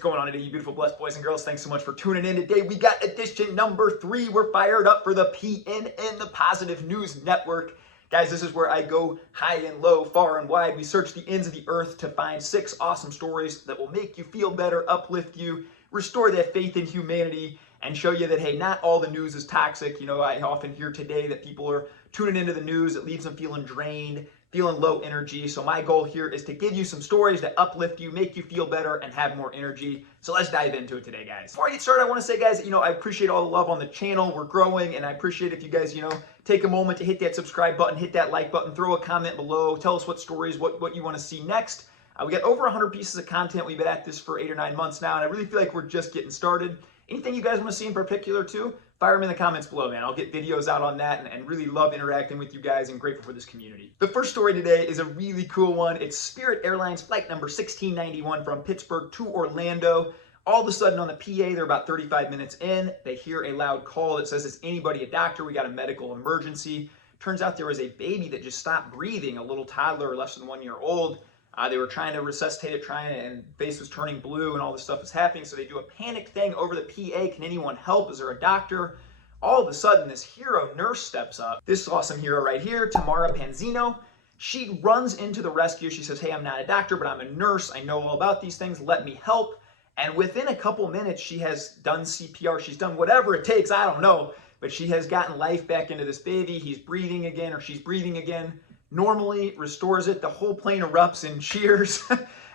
going on today, you beautiful blessed boys and girls? Thanks so much for tuning in today. We got edition number 3. We're fired up for the PNN, the Positive News Network. Guys, this is where I go high and low, far and wide. We search the ends of the earth to find 6 awesome stories that will make you feel better, uplift you, restore that faith in humanity, and show you that, hey, not all the news is toxic. You know, I often hear today that people are tuning into the news. It leaves them feeling drained, feeling low energy. So my goal here is to give you some stories that uplift you, make you feel better, and have more energy. So let's dive into it today, guys. Before I get started, I want to say, guys, I appreciate all the love on the channel. We're growing, and I appreciate if you guys, take a moment to hit that subscribe button, hit that like button, throw a comment below, tell us what stories, what you want to see next. We got over 100 pieces of content. We've been at this for 8 or 9 months now, and I really feel like we're just getting started. Anything you guys want to see in particular too, fire them in the comments below, man. I'll get videos out on that and really love interacting with you guys and grateful for this community. The first story today is a really cool one. It's Spirit Airlines flight number 1691 from Pittsburgh to Orlando. All of a sudden on the PA, they're about 35 minutes in. They hear a loud call that says, "Is anybody a doctor? We got a medical emergency." Turns out there was a baby that just stopped breathing, a little toddler less than 1 year old. They were trying to resuscitate it, and face was turning blue and all this stuff was happening. So they do a panic thing over the PA. Can anyone help? Is there a doctor? All of a sudden, this hero nurse steps up. This awesome hero right here, Tamara Panzino. She runs into the rescue. She says, "Hey, I'm not a doctor, but I'm a nurse. I know all about these things. Let me help." And within a couple minutes, she has done CPR. She's done whatever it takes. I don't know. But she has gotten life back into this baby. He's breathing again, or she's breathing again. Normally restores it. The whole plane erupts in cheers.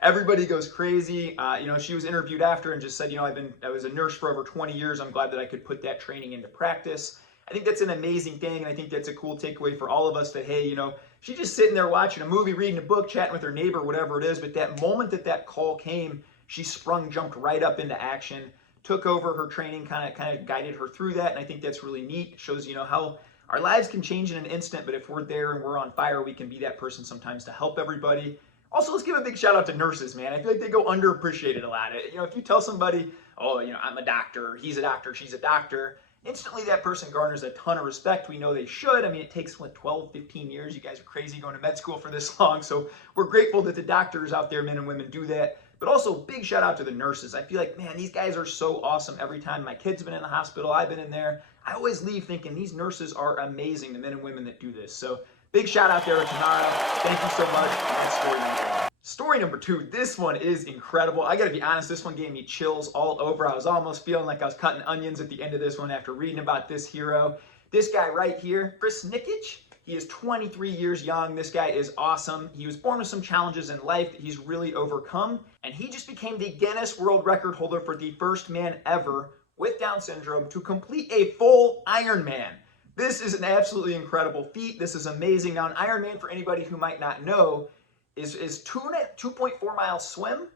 Everybody goes crazy. She was interviewed after and just said, I was a nurse for over 20 years. I'm glad that I could put that training into practice. I think that's an amazing thing, and I think that's a cool takeaway for all of us that, hey, she's just sitting there watching a movie, reading a book, chatting with her neighbor, whatever it is, but that moment that call came, she jumped right up into action, took over her training, kind of guided her through that, and I think that's really neat. It shows, how our lives can change in an instant, but if we're there and we're on fire, we can be that person sometimes to help everybody. Also, let's give a big shout out to nurses, man. I feel like they go underappreciated a lot. If you tell somebody, "Oh, I'm a doctor, he's a doctor, she's a doctor," instantly that person garners a ton of respect. We know they should. It takes 12, 15 years. You guys are crazy going to med school for this long. So we're grateful that the doctors out there, men and women, do that. But also big shout out to the nurses. I feel like, man, these guys are so awesome. Every time my kids have been in the hospital, I've been in there, I always leave thinking these nurses are amazing, the men and women that do this. So big shout out there to Tamara. Thank you so much. And that's story number 1. Story number 2, this one is incredible. I gotta be honest, this one gave me chills all over. I was almost feeling like I was cutting onions at the end of this one after reading about this hero. This guy right here, Chris Nikic. He is 23 years young. This guy is awesome. He was born with some challenges in life that he's really overcome, and he just became the Guinness World Record holder for the first man ever with Down syndrome to complete a full Ironman. This is an absolutely incredible feat. This is amazing. Now, an Ironman, for anybody who might not know, is 2.4 mile swim,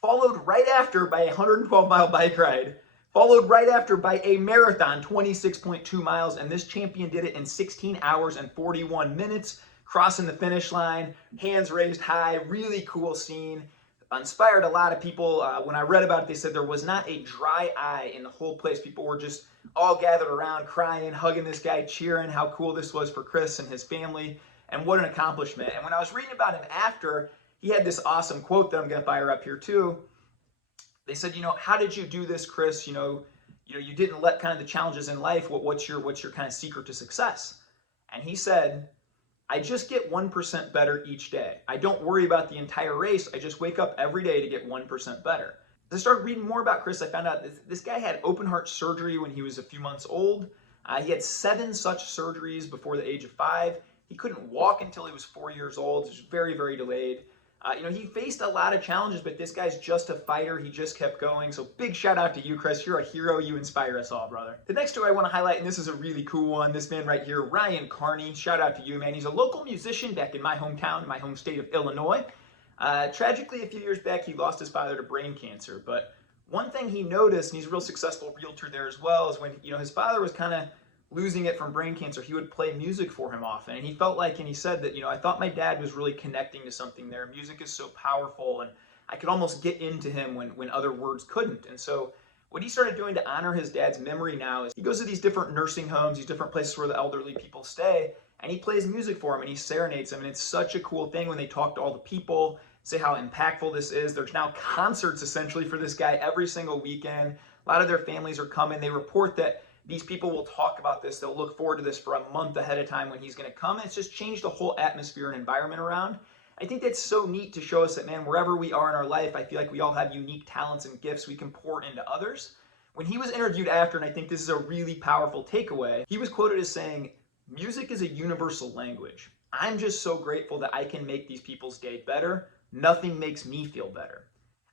followed right after by a 112-mile bike ride, followed right after by a marathon, 26.2 miles, and this champion did it in 16 hours and 41 minutes, crossing the finish line, hands raised high, really cool scene. Inspired a lot of people. When I read about it, they said there was not a dry eye in the whole place. People were just all gathered around, crying, hugging this guy, cheering how cool this was for Chris and his family, and what an accomplishment. And when I was reading about him after, he had this awesome quote that I'm going to fire up here too. They said, how did you do this, Chris? You didn't let kind of the challenges in life. What's your kind of secret to success? And he said, "I just get 1% better each day. I don't worry about the entire race. I just wake up every day to get 1% better." As I started reading more about Chris, I found out this guy had open heart surgery when he was a few months old. He had 7 such surgeries before the age of 5. He couldn't walk until he was 4 years old. It was very, very delayed. He faced a lot of challenges, but this guy's just a fighter. He just kept going. So big shout out to you, Chris. You're a hero. You inspire us all, brother. The next story I want to highlight, and this is a really cool one. This man right here, Ryan Carney. Shout out to you, man. He's a local musician back in my hometown, my home state of Illinois. Tragically, a few years back, he lost his father to brain cancer. But one thing he noticed, and he's a real successful realtor there as well, is when his father was kind of losing it from brain cancer, he would play music for him often. And he felt like, and he said that, I thought my dad was really connecting to something there. Music is so powerful, and I could almost get into him when other words couldn't. And so what he started doing to honor his dad's memory now is he goes to these different nursing homes, these different places where the elderly people stay, and he plays music for them and he serenades them. And it's such a cool thing when they talk to all the people, say how impactful this is. There's now concerts essentially for this guy every single weekend. A lot of their families are coming. They report that these people will talk about this. They'll look forward to this for a month ahead of time when he's going to come. And it's just changed the whole atmosphere and environment around. I think that's so neat to show us that, man, wherever we are in our life, I feel like we all have unique talents and gifts we can pour into others. When he was interviewed after, and I think this is a really powerful takeaway, he was quoted as saying, "Music is a universal language. I'm just so grateful that I can make these people's day better. Nothing makes me feel better."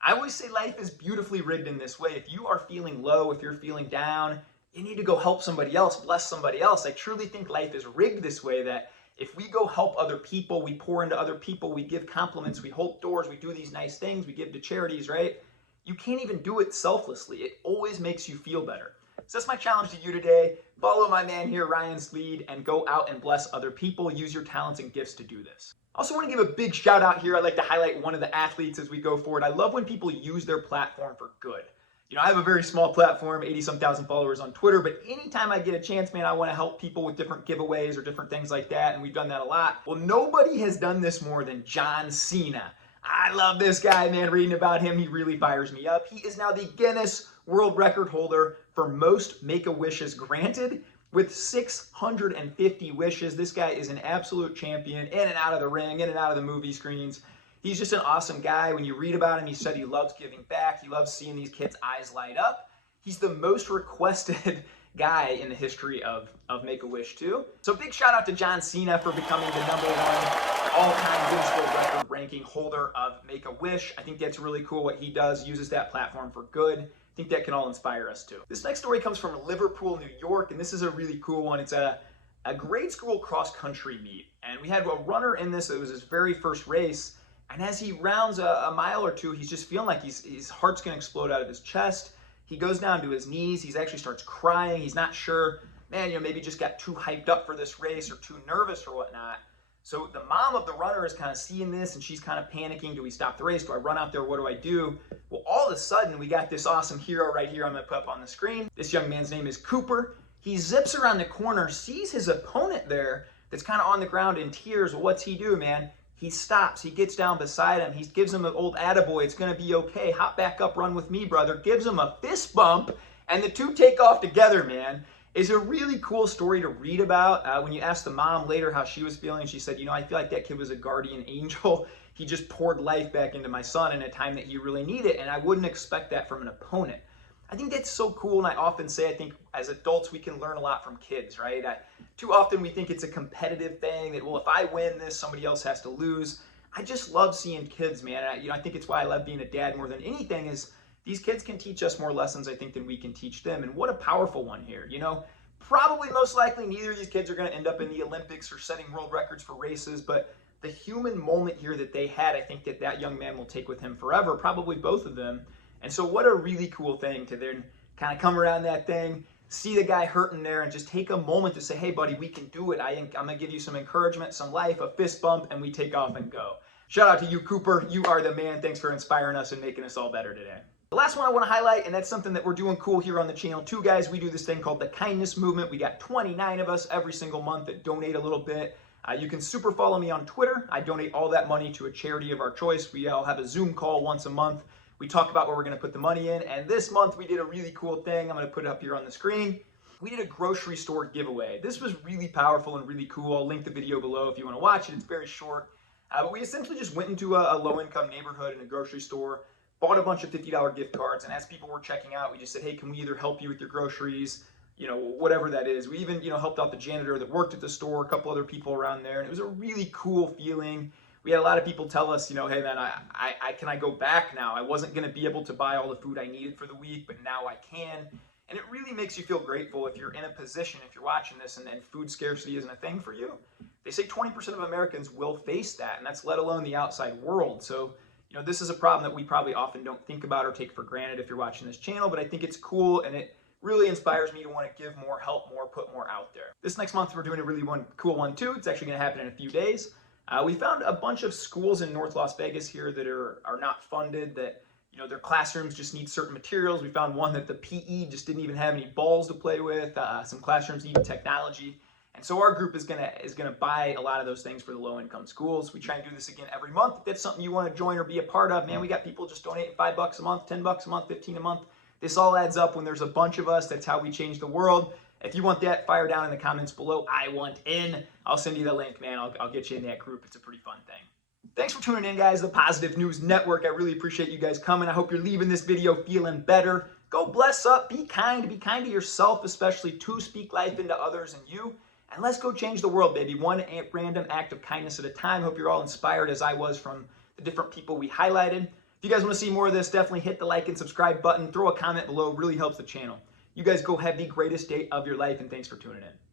I always say life is beautifully rigged in this way. If you are feeling low, if you're feeling down, you need to go help somebody else, bless somebody else. I truly think life is rigged this way, that if we go help other people, we pour into other people, we give compliments, we hold doors, we do these nice things, we give to charities, right? You can't even do it selflessly. It always makes you feel better. So that's my challenge to you today. Follow my man here, Ryan's lead, and go out and bless other people. Use your talents and gifts to do this. I also want to give a big shout out here. I'd like to highlight one of the athletes as we go forward. I love when people use their platform for good. You know, I have a very small platform, 80-some thousand followers on Twitter, but anytime I get a chance, man, I want to help people with different giveaways or different things like that, and we've done that a lot. Well, nobody has done this more than John Cena. I love this guy, man. Reading about him, he really fires me up. He is now the Guinness World Record holder for most Make-A-Wishes granted with 650 wishes. This guy is an absolute champion, in and out of the ring, in and out of the movie screens. He's just an awesome guy. When you read about him, he said he loves giving back. He loves seeing these kids' eyes light up. He's the most requested guy in the history of Make-A-Wish too. So big shout out to John Cena for becoming the #1 all-time Guinness World Record ranking holder of Make-A-Wish. I think that's really cool what he does, uses that platform for good. I think that can all inspire us too. This next story comes from Liverpool, New York, and this is a really cool one. It's a grade school cross-country meet, and we had a runner in this. It was his very first race. And as he rounds a mile or two, he's just feeling like his heart's going to explode out of his chest. He goes down to his knees. He actually starts crying. He's not sure, man, maybe just got too hyped up for this race or too nervous or whatnot. So the mom of the runner is kind of seeing this, and she's kind of panicking. Do we stop the race? Do I run out there? What do I do? Well, all of a sudden, we got this awesome hero right here I'm going to put up on the screen. This young man's name is Cooper. He zips around the corner, sees his opponent there that's kind of on the ground in tears. Well, what's he do, man? He stops, he gets down beside him, he gives him an old attaboy, it's gonna be okay, hop back up, run with me, brother, gives him a fist bump, and the two take off together, man. It's a really cool story to read about. When you ask the mom later how she was feeling, she said, I feel like that kid was a guardian angel. He just poured life back into my son in a time that he really needed, and I wouldn't expect that from an opponent. I think that's so cool, and I often say, I think as adults, we can learn a lot from kids, right? Too often we think it's a competitive thing, that, well, if I win this, somebody else has to lose. I just love seeing kids, man. I think it's why I love being a dad more than anything, is these kids can teach us more lessons, I think, than we can teach them. And what a powerful one here, Probably, most likely, neither of these kids are going to end up in the Olympics or setting world records for races, but the human moment here that they had, I think that young man will take with him forever, probably both of them. And so what a really cool thing to then kind of come around that thing, see the guy hurting there, and just take a moment to say, hey, buddy, we can do it. I'm going to give you some encouragement, some life, a fist bump, and we take off and go. Shout out to you, Cooper. You are the man. Thanks for inspiring us and making us all better today. The last one I want to highlight, and that's something that we're doing cool here on the channel too, guys. We do this thing called the Kindness Movement. We got 29 of us every single month that donate a little bit. You can super follow me on Twitter. I donate all that money to a charity of our choice. We all have a Zoom call once a month. We talk about where we're going to put the money in, and this month we did a really cool thing. I'm going to put it up here on the screen. We did a grocery store giveaway. This was really powerful and really cool. I'll link the video below if you want to watch it. It's very short. But we essentially just went into a low-income neighborhood in a grocery store, bought a bunch of $50 gift cards, and as people were checking out, we just said, hey, can we either help you with your groceries, whatever that is. We even, helped out the janitor that worked at the store, a couple other people around there, and it was a really cool feeling. We had a lot of people tell us, hey, man, can I go back now? I wasn't going to be able to buy all the food I needed for the week, but now I can. And it really makes you feel grateful if you're in a position, if you're watching this, and food scarcity isn't a thing for you. They say 20% of Americans will face that, and that's let alone the outside world. So, this is a problem that we probably often don't think about or take for granted if you're watching this channel, but I think it's cool, and it really inspires me to want to give more, help more, put more out there. This next month, we're doing a really cool one too. It's actually going to happen in a few days. We found a bunch of schools in North Las Vegas here that are not funded, that their classrooms just need certain materials. We found one that the PE just didn't even have any balls to play with. Some classrooms needed technology. And so our group is gonna buy a lot of those things for the low-income schools. We try and do this again every month. If that's something you want to join or be a part of, man, we got people just donating $5 a month, $10 a month, $15 a month. This all adds up when there's a bunch of us. That's how we change the world. If you want that, fire down in the comments below. I want in. I'll send you the link, man. I'll get you in that group. It's a pretty fun thing. Thanks for tuning in, guys. The Positive News Network. I really appreciate you guys coming. I hope you're leaving this video feeling better. Go bless up. Be kind. Be kind to yourself, especially to speak life into others and you. And let's go change the world, baby. One random act of kindness at a time. Hope you're all inspired as I was from the different people we highlighted. If you guys want to see more of this, definitely hit the like and subscribe button. Throw a comment below. It really helps the channel. You guys go have the greatest day of your life, and thanks for tuning in.